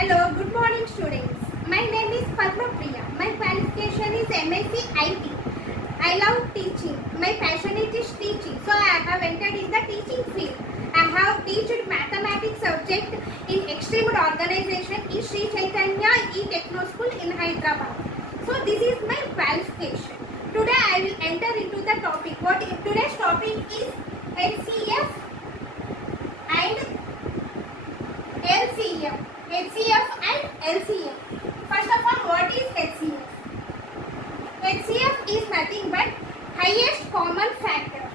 Hello, good morning students. My name is Padma Priya. My qualification is MSc IT. I love teaching. My passion is teaching. So I have entered in the teaching field. I have taught mathematics subject in Extreme Organization in Sri Chaitanya E-Techno School in Hyderabad. So this is my qualification. Today I will enter into the topic. Today's topic is HCF and LCM. HCF and LCM. First of all, what is HCF? HCF is nothing but highest common factor.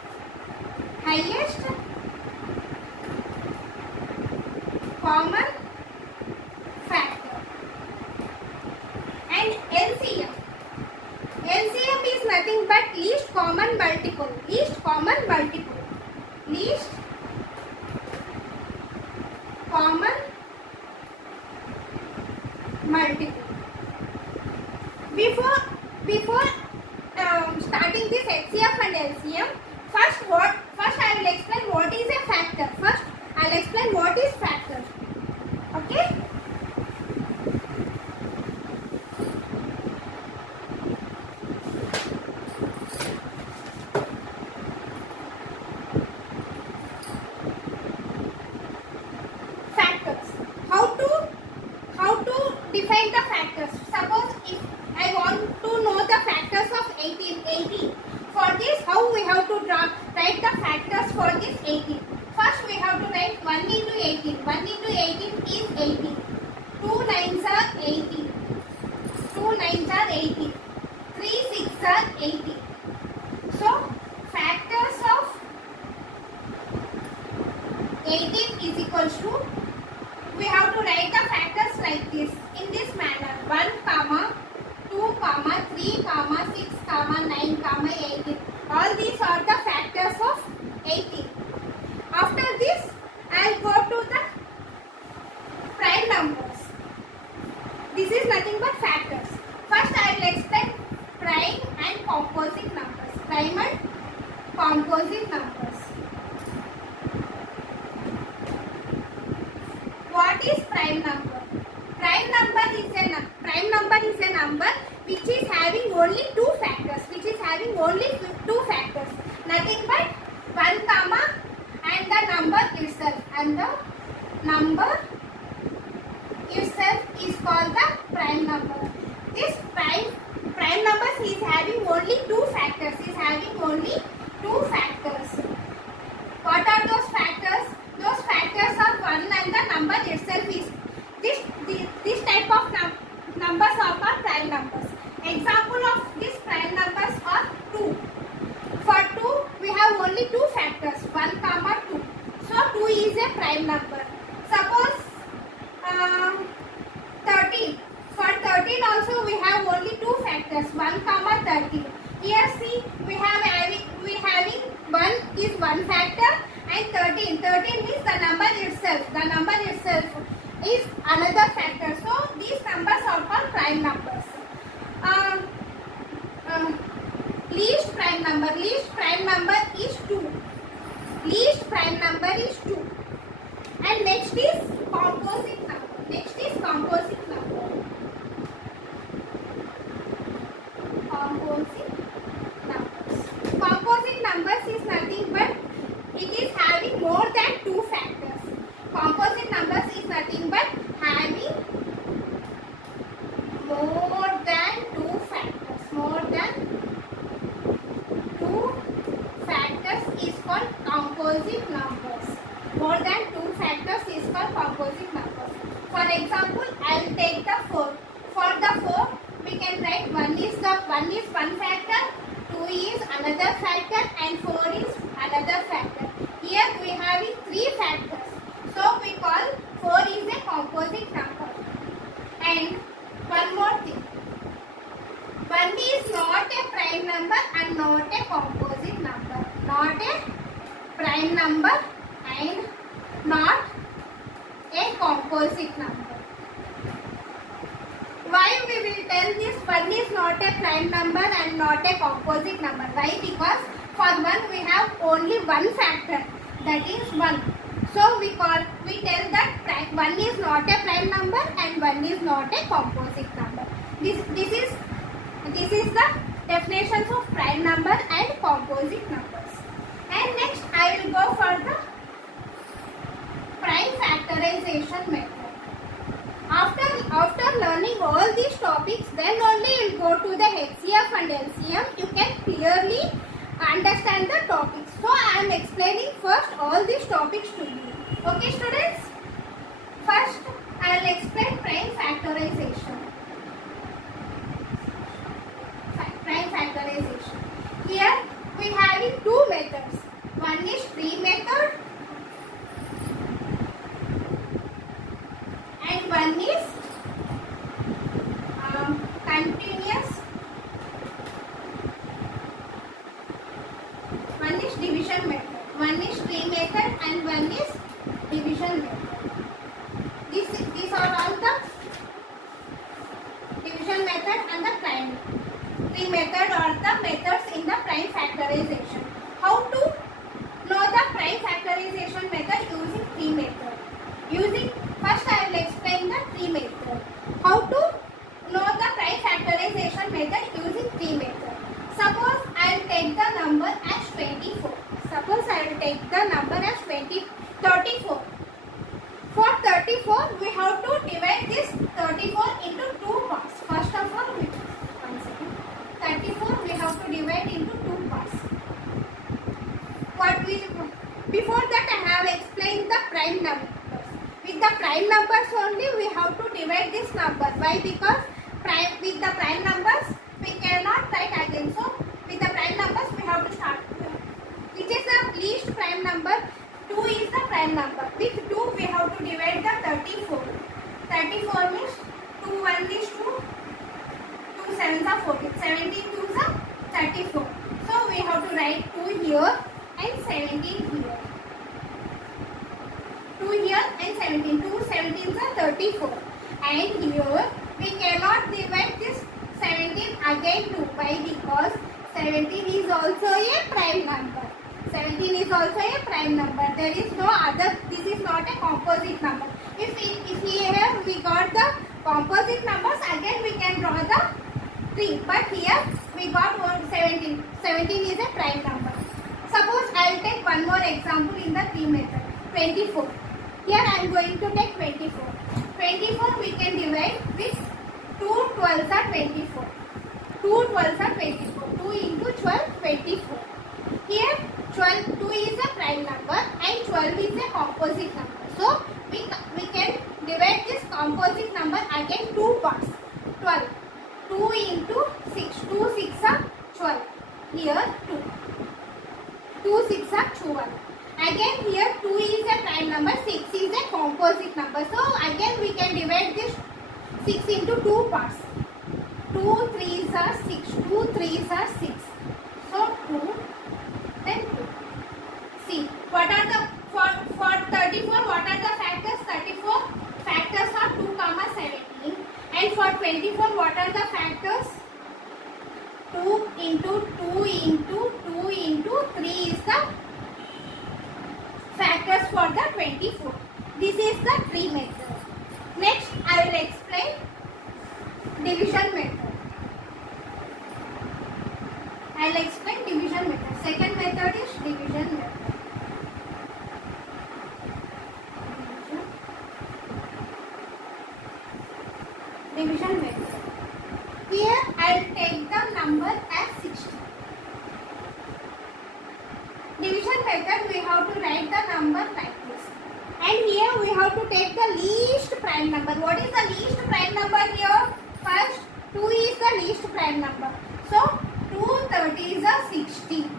Highest common factor. And LCM. LCM is nothing but least common multiple. Least common multiple. Least common multiple. Before starting this HCF and LCM, first I will explain what is a factor. First I will explain what is factor. Okay? Factors. How to define the factors? Suppose if I want to know the factors of 18. For this, how we have to write the factors for this 18? First, we have to write 1 into 18. 1 into 18 is 18. 2 nines are 18. 2 nines are 18. 3 6 are 18. So, factors of 18 is equals to, we have to write the factors like this, in this manner: 1, 2, 3, 6, 9, 18. All these are the factors of 18. After this, I will go to the prime numbers. This is nothing but factors. First, I will explain prime and composite numbers. Prime and composite numbers. What is prime number? Prime number is a number which is having only two factors. Nothing but 1 comma and the number itself. And the number itself is called the prime number. This prime numbers is having only two factors. What are those factors? Those factors are 1 and the number itself is this type of numbers are called prime numbers. Example of these prime numbers are 2. For 2, we have only two factors, 1 comma 2. So 2 is a prime number. Suppose 13. For 13 also we have only two factors, 1 comma 13. Here see, we having 1 is one factor and 13 is the number itself. The number itself is another factor. So these numbers are called prime numbers. Least prime number is 2. Least prime number is 2. And next is composite number. Composite numbers is nothing but it is having more than two factors. Composite numbers is nothing but having more than two factors is called composite numbers. More than two factors is called composite numbers. For example, I will take the 4. For the 4, we can write 1 is one factor, 2 is another factor, and 4 is another factor. Here we are having 3 factors. So we call 4 is a composite number. And one more thing. 1 is not a prime number and not a composite number. Not a prime number and not a composite number. Why we will tell this 1 is not a prime number and not a composite number? Why? Because for 1 we have only one factor, that is 1. So we tell that 1 is not a prime number and not a composite number. This is the definitions of prime number and composite numbers. And next I will go for the prime factorization method. After learning all these topics, then only you will go to the HCF and LCM. You can clearly understand the topics. So I am explaining first all these topics to you. Okay students? First I will explain prime factorization. Prime factorization. Here we have two methods. One is tree method and one is continuous. One is division method. One is tree method and one is division method. These are all the division method and the prime tree method or the methods in the prime factorization. How to know the prime factorization method using tree method? First I will explain the tree method. How to know the prime factorization method using tree method? Suppose I will take the number as 24. Suppose I will take the number as 34. For 34, we have to divide this 34 into two parts. First of all, 34 we have to divide into two parts. Before that I have explained the prime numbers. With the prime numbers only we have to divide this number. Why? Because with the prime numbers we cannot write again. So with the prime numbers we have to start. Which is the least prime number? 2 is the prime number. With 2 we have to divide the 34. 34 means 2 1 is 2. 2 7s are 14. 17 2s are 34. So we have to write 2 here and 17 here. 2 here and 17. 2 17s are 34. And here we cannot divide this 17 again 2. Why? Because 17 is also a prime number. 17 is also a prime number. There is no other. This is not a composite number. If here we got the composite numbers, again we can draw the tree. But here we got 17. 17 is a prime number. Suppose I will take one more example in the tree method. 24. Here I am going to take 24. 24 we can divide with 2 12s are 24. 2 12s are 24. 2 into 12 24. Here 2 is a prime number and 12 is a composite number. So we can divide this composite number again two parts. 12. 2 into 6. 2 6 are 12. Here 2. 2 6 are 12. Again here 2 is a prime number, 6 is a composite number. So again we can divide this 6 into two parts. 2 3s are 6. 2 3s are 6. So 2 then 2. See, what are the for 34? What are the factors? 34 factors are 2, 17. And for 24, what are the factors? 2 into 2 into 2 into 3 is the factors for the 24. This is the tree method. Next, I will explain division method. I will explain division method. Second method is division method. Division method. Here I will take the number as 60. Division method we have to write the number like this. And here we have to take the least prime number. What is the least prime number here? First 2 is the least prime number. So 2 30s are 60.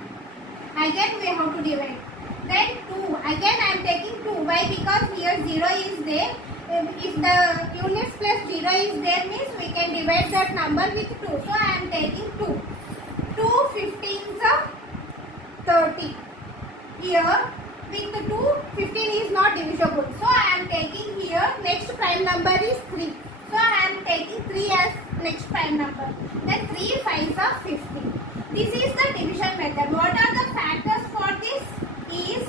Again we have to divide. Then 2. Again I am taking 2. Why? Because here 0 is there. If the units plus 0 is there means we can divide that number with 2. So I am taking 2. 2 15s are 30. Here with the 2 15 is not divisible. So I am taking here next prime number is 3. So I am taking 3 as next prime number. Then 3 5s are 50. This is the division method. What are the factors for this? Is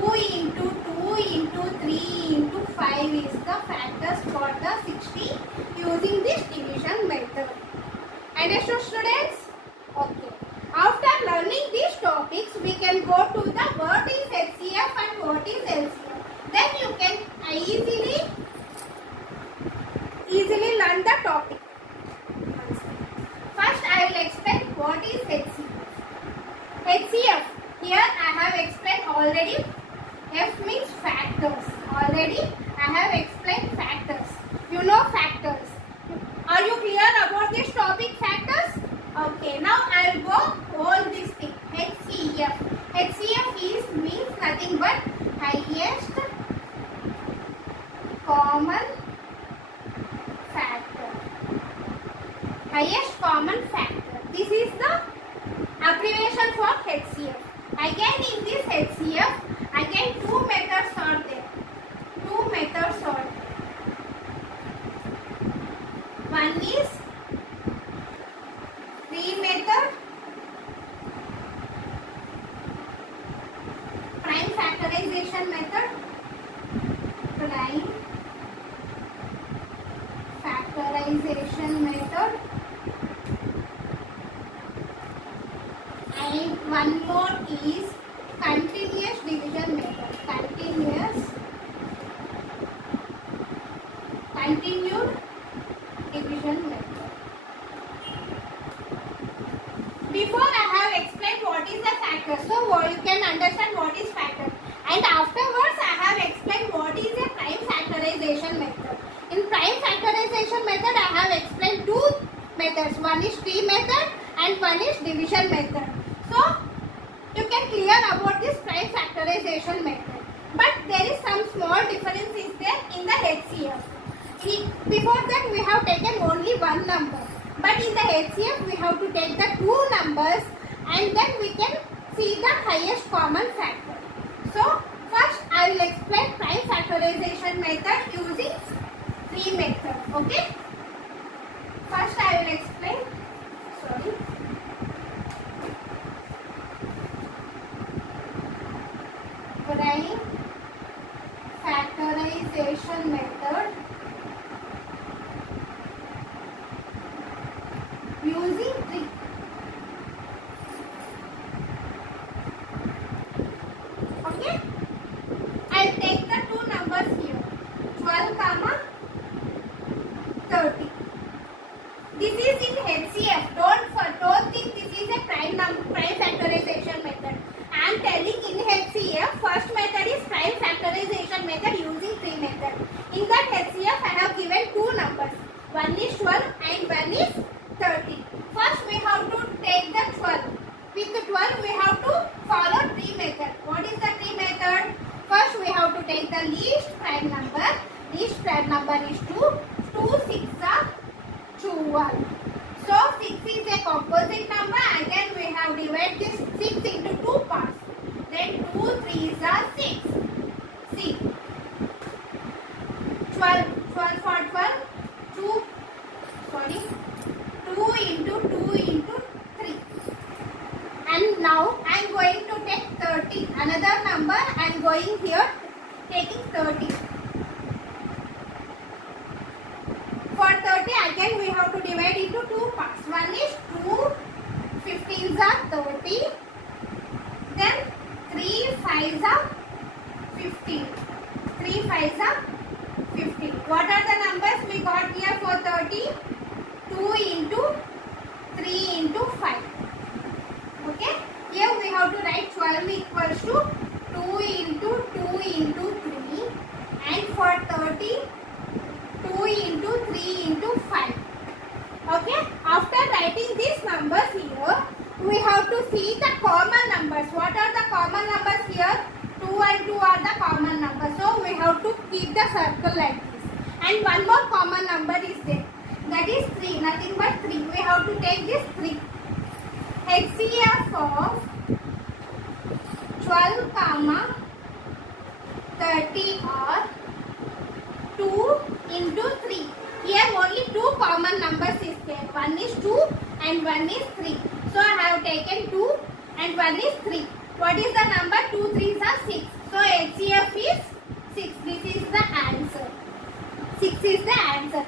2 into 2 into 3 into 5 is the factors for the 60 easily learn the topic. First, I will explain what is HCF. HCF. Here I have explained already. F means factors. Already I have explained factors. You know factors. Are you clear about this topic, factors? Okay. Now I will go all this thing. HCF. HCF is means nothing but highest common factor. Highest common factor. This is the abbreviation for HCF. Again in this HCF, again two methods are there. Two methods are there. One is tree method, prime factorization method, prime factorization method, and one more is continuous division method. Continued division method. Before I have explained what is a factor, so you can understand what is factor. And afterwards I have explained what is a prime factorization method. In prime factorization method I have explained two methods. One is tree method and one is division method. So you can clear about this prime factorization method. But there is some small difference is there in the HCF. Before that we have taken only one number. But in the HCF we have to take the two numbers and then we can see the highest common factor. So first I will explain prime factorization method using tree method. Okay. First I will explain. Prime factorization method using tree. Okay, I'll take the two numbers here, 12, 30. This is in HCF. Don't think this is a prime factorization method. I am telling in HCF, first method is prime factorization method using tree method. In that HCF, I have given two numbers. One is 12 and one is 30. First, we have to take the 12. With the 12, we have to follow tree method. What is the tree method? First, we have to take the least prime number. Least prime number is 2. 2 6 are 12. So 6 is a composite number. Again we have divided this 6 into 2 parts. Then 2 3s are 6. See. 12 for 12. 2 into 2 into 3. And now I am going to take 30. Another number I am going here taking 30. For 30 again we have to divide into two parts. One is 2 15s are 30. Then 3 5s are 15. 3 5s are 15. What are the numbers we got here for 30? 2 into 3 into 5. Okay. Here we have to write 12 equals to 2 into 2 into 3. And for 30, 2 into 3 into 5. Okay. After writing these numbers here, we have to see the common numbers. What are the common numbers here? 2 and 2 are the common numbers. So we have to keep the circle like this. And one more common number is there. That is 3. Nothing but 3. We have to take this 3. HCF of 12, 30 or 2 into 3. Here only two common numbers is there. One is 2 and one is 3. So I have taken 2 and one is 3. What is the number? 2 3s are 6. So HCF is 6. This is the answer. 6 is the answer.